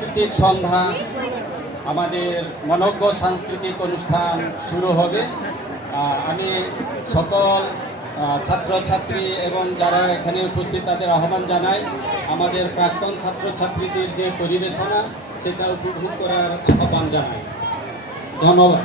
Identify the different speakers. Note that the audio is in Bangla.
Speaker 1: সাংস্কৃতিক সন্ধ্যা আমাদের মনজ্ঞ সাংস্কৃতিক অনুষ্ঠান শুরু হবে। আমি সকল ছাত্রছাত্রী এবং যারা এখানে উপস্থিত তাদের আহ্বান জানাই, আমাদের প্রাক্তন ছাত্রছাত্রীদের যে পরিবেশনা, সেটা উপভোগ করার আহ্বান জানাই। ধন্যবাদ।